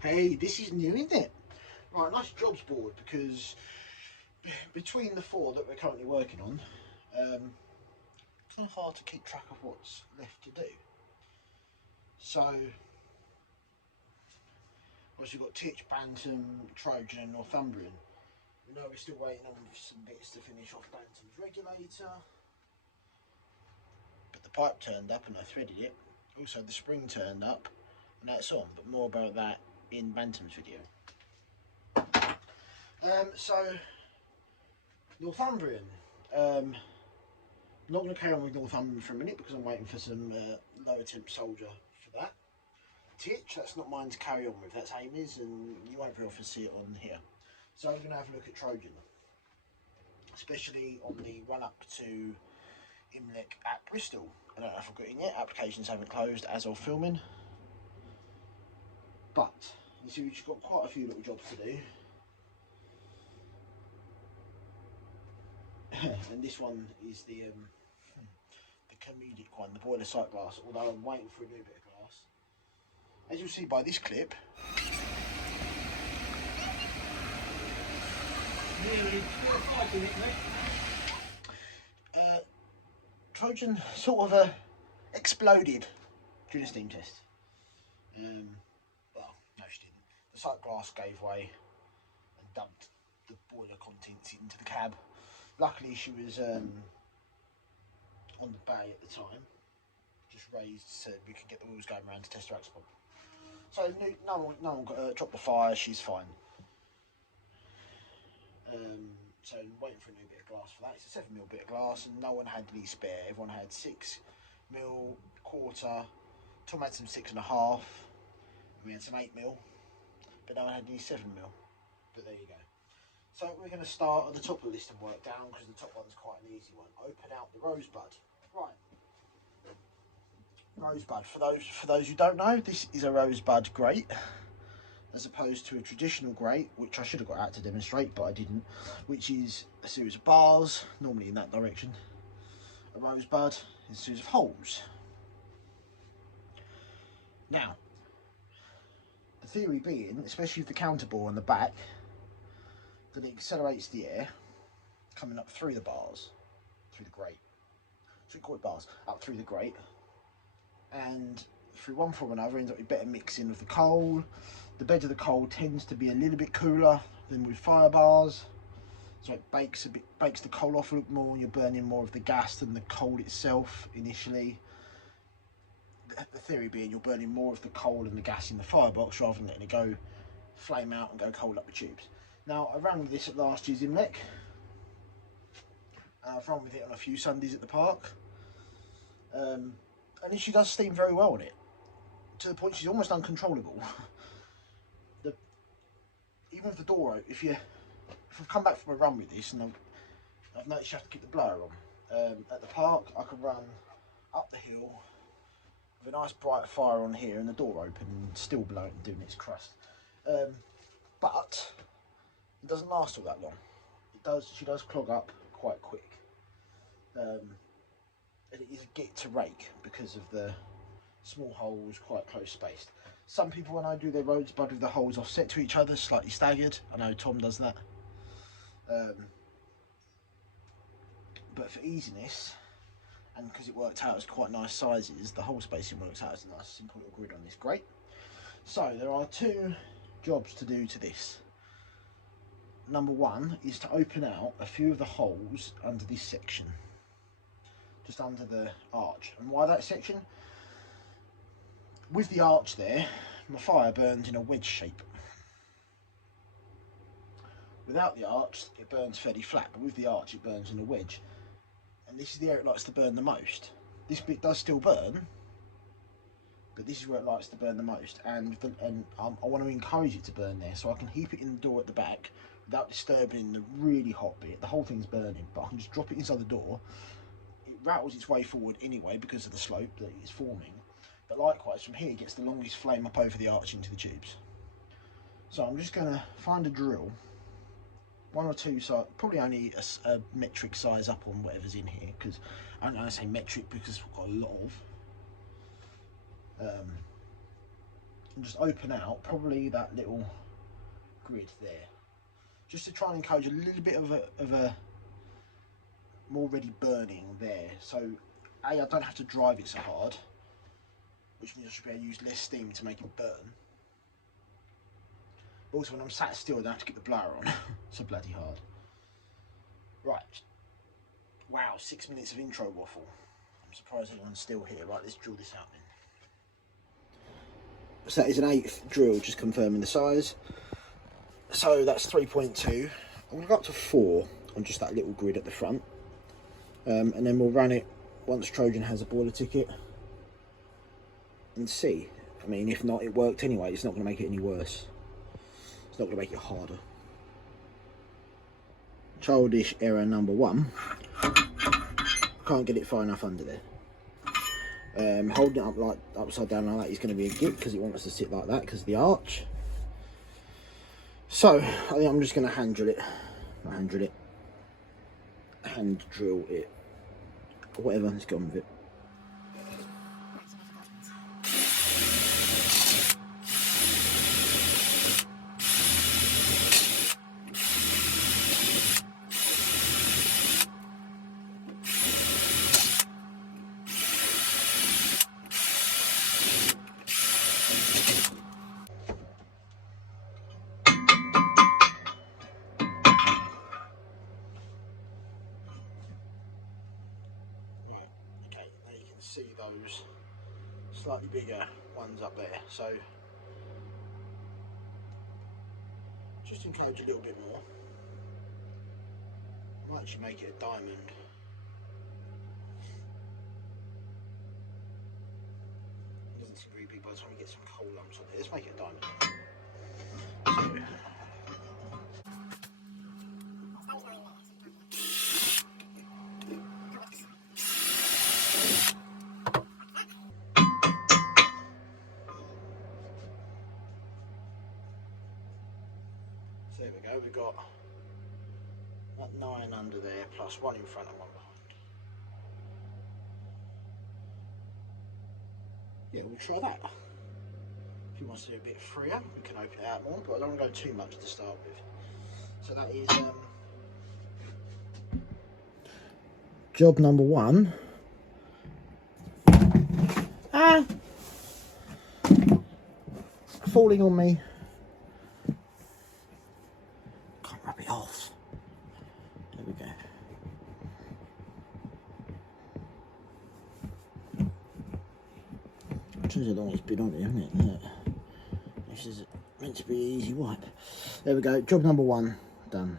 Hey, this is new, isn't it? Right, nice jobs board because between the four that we're currently working on, it's kind of hard to keep track of what's left to do. So, obviously, we've got Titch, Bantam, Trojan, and Northumbrian. We know we're still waiting on some bits to finish off Bantam's regulator, but the pipe turned up and I threaded it. Also, the spring turned up and that's on, but more about that in Bantam's video. So Northumbrian. Not going to carry on with Northumbrian for a minute because I'm waiting for some lower temp soldier for that. Titch, that's not mine to carry on with, that's Amy's, and you won't very often see it on here. So we're going to have a look at Trojan, especially on the run up to IMLEC at Bristol. I don't know if I've got it in yet, applications haven't closed as of filming. But, you see we've got quite a few little jobs to do. And this one is the comedic one, the boiler sight glass, although I'm waiting for a new bit of glass. As you'll see by this clip, Trojan sort of exploded during the steam test. Well, no she didn't. The sight glass gave way and dumped the boiler contents into the cab. Luckily she was on the bay at the time, just raised so we could get the wheels going around to test her axle. So no one got dropped the fire, she's fine. So I'm waiting for a new bit of glass for that. It's a 7mm bit of glass and no one had any spare. Everyone had 6mm, quarter, Tom had some 6.5, we had some 8mm, but no one had any 7mm, but there you go. So we're going to start at the top of the list and work down because the top one's quite an easy one. Open out the rosebud. Right. Rosebud. For those who don't know, this is a rosebud grate, as opposed to a traditional grate, which I should have got out to demonstrate, but I didn't. Which is a series of bars, normally in that direction. A rosebud is a series of holes. Now, the theory being, especially with the counterbore on the back, that it accelerates the air coming up through the bars, through the grate. So we call it bars, up through the grate, and through one form or another ends up with better mixing of the coal. The bed of the coal tends to be a little bit cooler than with fire bars, so it bakes the coal off a little more, and you're burning more of the gas than the coal itself initially. The theory being you're burning more of the coal and the gas in the firebox rather than letting it go flame out and go coal up the tubes. Now, I ran with this at last year's IMLEC. I've run with it on a few Sundays at the park. And she does steam very well on it, to the point she's almost uncontrollable. Even with the door open, if I've come back from a run with this, and I've noticed you have to keep the blower on. At the park, I can run up the hill with a nice bright fire on here and the door open and still blowing and doing its crust. But it doesn't last all that long. She does clog up quite quick. And it is a git to rake because of the small holes, quite close spaced. Some people, when I do their rosebud with the holes offset to each other, slightly staggered. I know Tom does that. But for easiness, and because it worked out as quite nice sizes, the hole spacing works out as a nice simple little grid on this grate. So there are two jobs to do to this. Number one is to open out a few of the holes under this section, just under the arch. And why that section? With the arch there, my fire burns in a wedge shape. Without the arch, it burns fairly flat, but with the arch, it burns in a wedge. And this is the area it likes to burn the most. This bit does still burn, but this is where it likes to burn the most. And I want to encourage it to burn there, so I can heap it in the door at the back without disturbing the really hot bit. The whole thing's burning, but I can just drop it inside the door. It rattles its way forward anyway because of the slope that it's forming. But likewise, from here it gets the longest flame up over the arch into the tubes. So I'm just going to find a drill, one or two, probably only a metric size up on whatever's in here, because I don't say metric because we've got a lot of. and just open out probably that little grid there, just to try and encourage a little bit of a more ready burning there. So I don't have to drive it so hard, which means I should be able to use less steam to make it burn. But also when I'm sat still, I don't have to get the blower on. So bloody hard. Right. Wow, 6 minutes of intro waffle. I'm surprised anyone's still here. Right, let's drill this out then. So that is an 1/8 drill, just confirming the size. So that's 3.2. I'm going to go up to 4 on just that little grid at the front. And then we'll run it once Trojan has a boiler ticket and see. I mean, if not, it worked anyway. It's not going to make it any worse. It's not going to make it harder. Childish error number 1. Can't get it far enough under there. Holding it up like upside down like that is going to be a git because it wants us to sit like that because of the arch. So I think I'm just going to hand drill it, hand drill it, or whatever. Let's get on with it. See those slightly bigger ones up there, so just enclose a little bit more. I might actually make it a diamond. It doesn't seem very big by the time we get some coal lumps on there. Let's make it a diamond. So there we go, we've got that 9 under there, plus 1 in front and 1 behind. Yeah, we'll try that. If you want to do a bit freer, we can open it out more, but I don't want to go too much to start with. So that is job number 1. Falling on me. Can't rub it off. There we go. Turns out long it's been on it, hasn't it? Yeah. This is meant to be an easy wipe. There we go. Job number 1 done.